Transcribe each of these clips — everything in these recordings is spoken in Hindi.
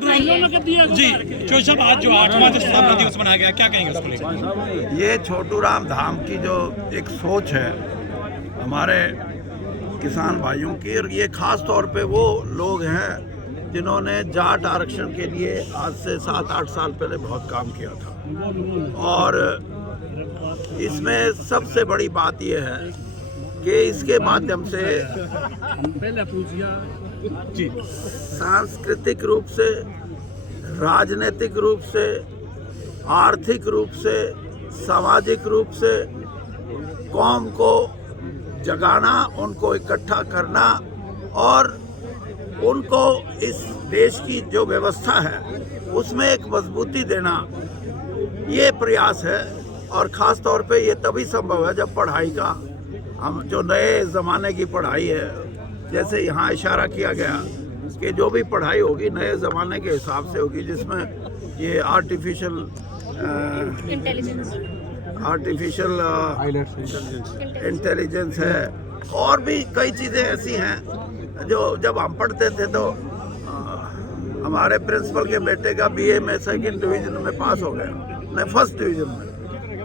जी चौधरी साहब, आज जो 8वां स्थापना दिवस मनाया गया, क्या कहेंगे उसको लेकर? ये छोटू राम धाम की जो एक सोच है हमारे किसान भाइयों की, और ये खास तौर पे वो लोग हैं जिन्होंने जाट आरक्षण के लिए आज से 7-8 साल पहले बहुत काम किया था। और इसमें सबसे बड़ी बात यह है कि इसके माध्यम से सांस्कृतिक रूप से, राजनीतिक रूप से, आर्थिक रूप से, सामाजिक रूप से कौम को जगाना, उनको इकट्ठा करना और उनको इस देश की जो व्यवस्था है उसमें एक मजबूती देना, ये प्रयास है। और ख़ास तौर पे ये तभी संभव है जब पढ़ाई का, हम जो नए ज़माने की पढ़ाई है, जैसे यहाँ इशारा किया गया कि जो भी पढ़ाई होगी नए ज़माने के हिसाब से होगी, जिसमें ये आर्टिफिशियल इंटेलिजेंस है और भी कई चीज़ें ऐसी हैं जो जब हम पढ़ते थे तो हमारे प्रिंसिपल के बेटे का बीए में 2nd डिवीज़न में पास हो गया, नहीं 1st डिवीज़न में।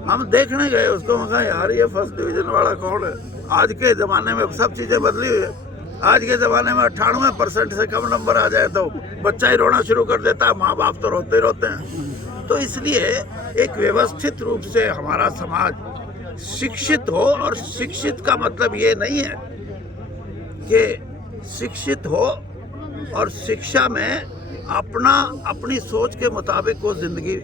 हम देखने गए उसको, मैं कहा यार ये 1st डिवीज़न वाला कौन है। आज के ज़माने में सब चीज़ें बदली हुई है। आज के ज़माने में 98% से कम नंबर आ जाए तो बच्चा ही रोना शुरू कर देता है, माँ बाप तो रोते रोते हैं। तो इसलिए एक व्यवस्थित रूप से हमारा समाज शिक्षित हो, और शिक्षित का मतलब ये नहीं है कि शिक्षित हो और शिक्षा में अपनी सोच के मुताबिक वो ज़िंदगी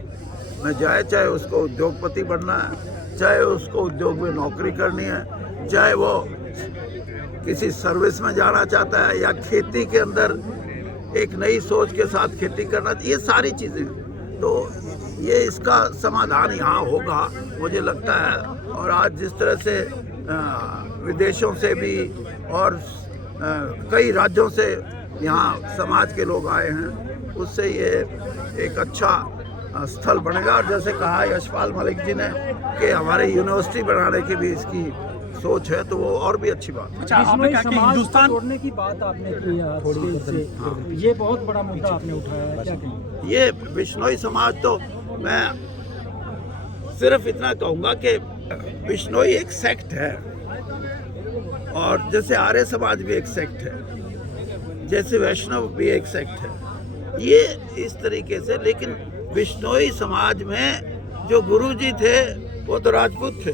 में जाए, चाहे उसको उद्योगपति बनना है, चाहे उसको उद्योग में नौकरी करनी है, चाहे वो किसी सर्विस में जाना चाहता है या खेती के अंदर एक नई सोच के साथ खेती करना, ये सारी चीज़ें। तो ये इसका समाधान यहाँ होगा मुझे लगता है। और आज जिस तरह से विदेशों से भी और कई राज्यों से यहाँ समाज के लोग आए हैं, उससे ये एक अच्छा स्थल बनेगा। और जैसे कहा यशपाल मलिक जी ने कि हमारे यूनिवर्सिटी बनाने की भी इसकी सोच है, तो वो और भी अच्छी बात है। अच्छा, आपने कहा कि हिंदुस्तान तोड़ने की बात आपने की थोड़ी देर से, हाँ। ये बहुत बड़ा मुद्दा आपने उठाया है, क्या कहेंगे? ये बिश्नोई समाज, तो मैं सिर्फ इतना कहूँगा कि बिश्नोई एक सेक्ट है, और जैसे आर्य समाज भी एक सेक्ट है, जैसे वैष्णव भी एक सेक्ट है, ये इस तरीके से। लेकिन बिश्नोई समाज में जो गुरुजी थे वो तो राजपूत थे,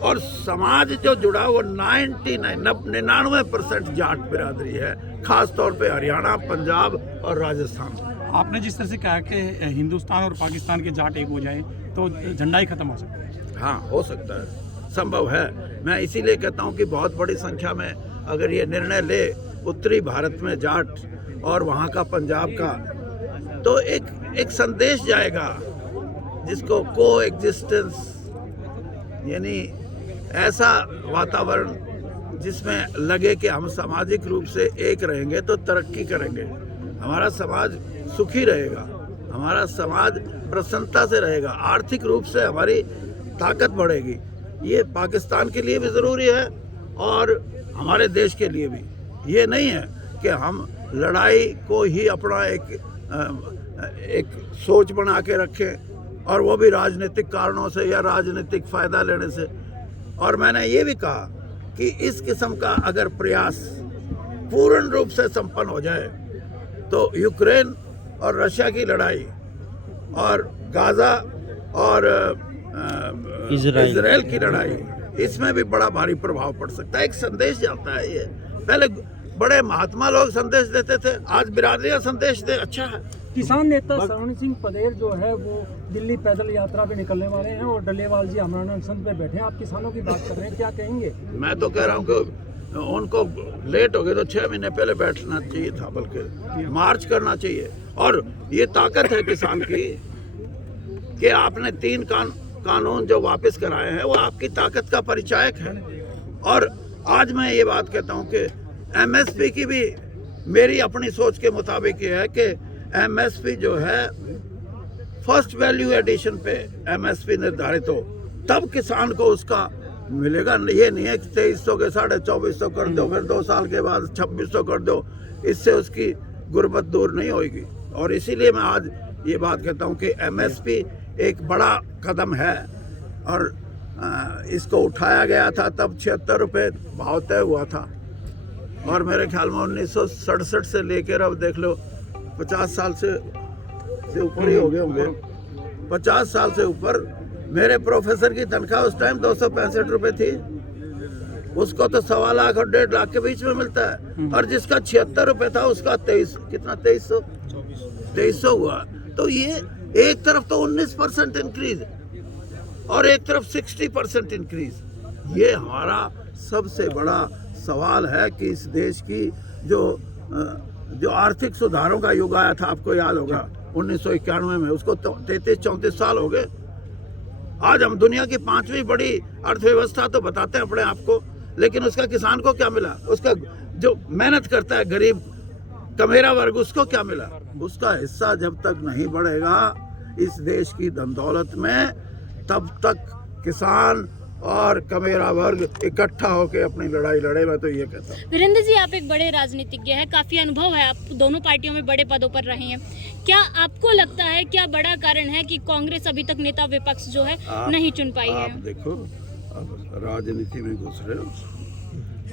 और समाज जो जुड़ा वो 99% जाट बिरादरी है, खास तौर पे हरियाणा, पंजाब और राजस्थान। आपने जिस तरह से कहा कि हिंदुस्तान और पाकिस्तान के जाट एक हो जाए तो झंडा ही खत्म हो सकता है। हाँ, हो सकता है, संभव है। मैं इसीलिए कहता हूँ कि बहुत बड़ी संख्या में अगर ये निर्णय ले उत्तरी भारत में जाट और वहाँ का पंजाब का, तो एक संदेश जाएगा जिसको को एग्जिस्टेंस, यानी ऐसा वातावरण जिसमें लगे कि हम सामाजिक रूप से एक रहेंगे तो तरक्की करेंगे, हमारा समाज सुखी रहेगा, हमारा समाज प्रसन्नता से रहेगा, आर्थिक रूप से हमारी ताकत बढ़ेगी। ये पाकिस्तान के लिए भी ज़रूरी है और हमारे देश के लिए भी। ये नहीं है कि हम लड़ाई को ही अपना एक सोच बना के रखें, और वो भी राजनीतिक कारणों से या राजनीतिक फ़ायदा लेने से। और मैंने ये भी कहा कि इस किस्म का अगर प्रयास पूर्ण रूप से संपन्न हो जाए तो यूक्रेन और रशिया की लड़ाई और गाज़ा और इजराइल की लड़ाई, इसमें भी बड़ा भारी प्रभाव पड़ सकता है। एक संदेश जाता है। ये पहले बड़े महात्मा लोग संदेश देते थे, आज बिरादरियां संदेश दे, अच्छा है। किसान नेता सवर्ण सिंह पटेल जो है वो दिल्ली पैदल यात्रा पे निकलने वाले हैं और डल्लेवाल जी आमरण अनशन पे बैठे हैं। आप किसानों की बात कर रहे हैं, क्या कहेंगे? मैं तो कह रहा हूँ कि उनको लेट हो गए तो 6 महीने पहले बैठना चाहिए था, बल्कि मार्च करना चाहिए। और ये ताकत है किसान की कि आपने 3 कानून जो वापस कराए हैं वो आपकी ताकत का परिचायक है। और आज मैं ये बात कहता हूँ कि MSP की भी मेरी अपनी सोच के मुताबिक ये है कि MSP जो है फर्स्ट वैल्यू एडिशन पे MSP निर्धारित हो, तब किसान को उसका मिलेगा। ये नहीं है कि 2300 के 2450 कर दो, फिर 2 साल के बाद 2600 कर दो, इससे उसकी गुर्बत दूर नहीं होगी। और इसीलिए मैं आज ये बात कहता हूँ कि एमएसपी एक बड़ा कदम है और इसको उठाया गया था तब 76 रुपये भाव तय हुआ था और मेरे ख्याल में 1967 से लेकर अब देख लो 50 साल से ऊपर ही हो गए होंगे, 50 साल से ऊपर। मेरे प्रोफेसर की तनख्वाह उस टाइम 265 रुपये थी, उसको तो 1.25 लाख और 1.5 लाख के बीच में मिलता है और जिसका 76 रुपये था उसका 2300 हुआ। तो ये एक तरफ तो 19% इंक्रीज और एक तरफ 60% इंक्रीज। ये हमारा सबसे बड़ा सवाल है कि इस देश की जो आर्थिक सुधारों का युग आया था, आपको याद होगा 1991 में, उसको 33-34 साल हो गए। आज हम दुनिया की 5वीं बड़ी अर्थव्यवस्था तो बताते हैं अपने आप को, लेकिन उसका किसान को क्या मिला? उसका जो मेहनत करता है गरीब कमेरा वर्ग, उसको क्या मिला? उसका हिस्सा जब तक नहीं बढ़ेगा इस देश की धन दौलत में, तब तक किसान और कमेरा वर्ग इकट्ठा होकर अपनी लड़ाई लड़े। मैं तो ये कहता हूँ। वीरेंद्र जी, आप एक बड़े राजनीतिज्ञ हैं, काफी अनुभव है, आप दोनों पार्टियों में बड़े पदों पर रहे हैं। क्या आपको लगता है क्या बड़ा कारण है कि कांग्रेस अभी तक नेता विपक्ष जो है नहीं चुन पाई है? आप देखो, अब राजनीति में घुस रहे हो,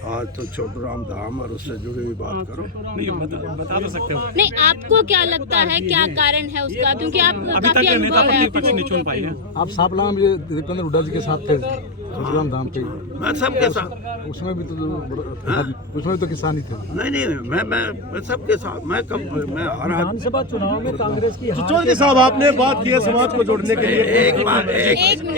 आज तो छोटू राम धाम और उससे जुड़ी हुई बात करो। नहीं, बता तो सकते हो। नहीं, आपको क्या लगता है क्या कारण है उसका? क्योंकि आप अभी काफी तक नेता अनुभव है। प्रतिपक्ष नहीं चुन पाए हैं। आप सापला में दीपेंद्र हुड्डा जी के साथ थे राम धाम पे, मैं सबके साथ, उसमें भी तो किसान ही थे। नहीं, मैं सबके साथ, मैं हर विधानसभा चुनाव में कांग्रेस की हार चौधरी साहब, आपने बात की है समाज को जोड़ने के लिए। एक बात, एक मिनट।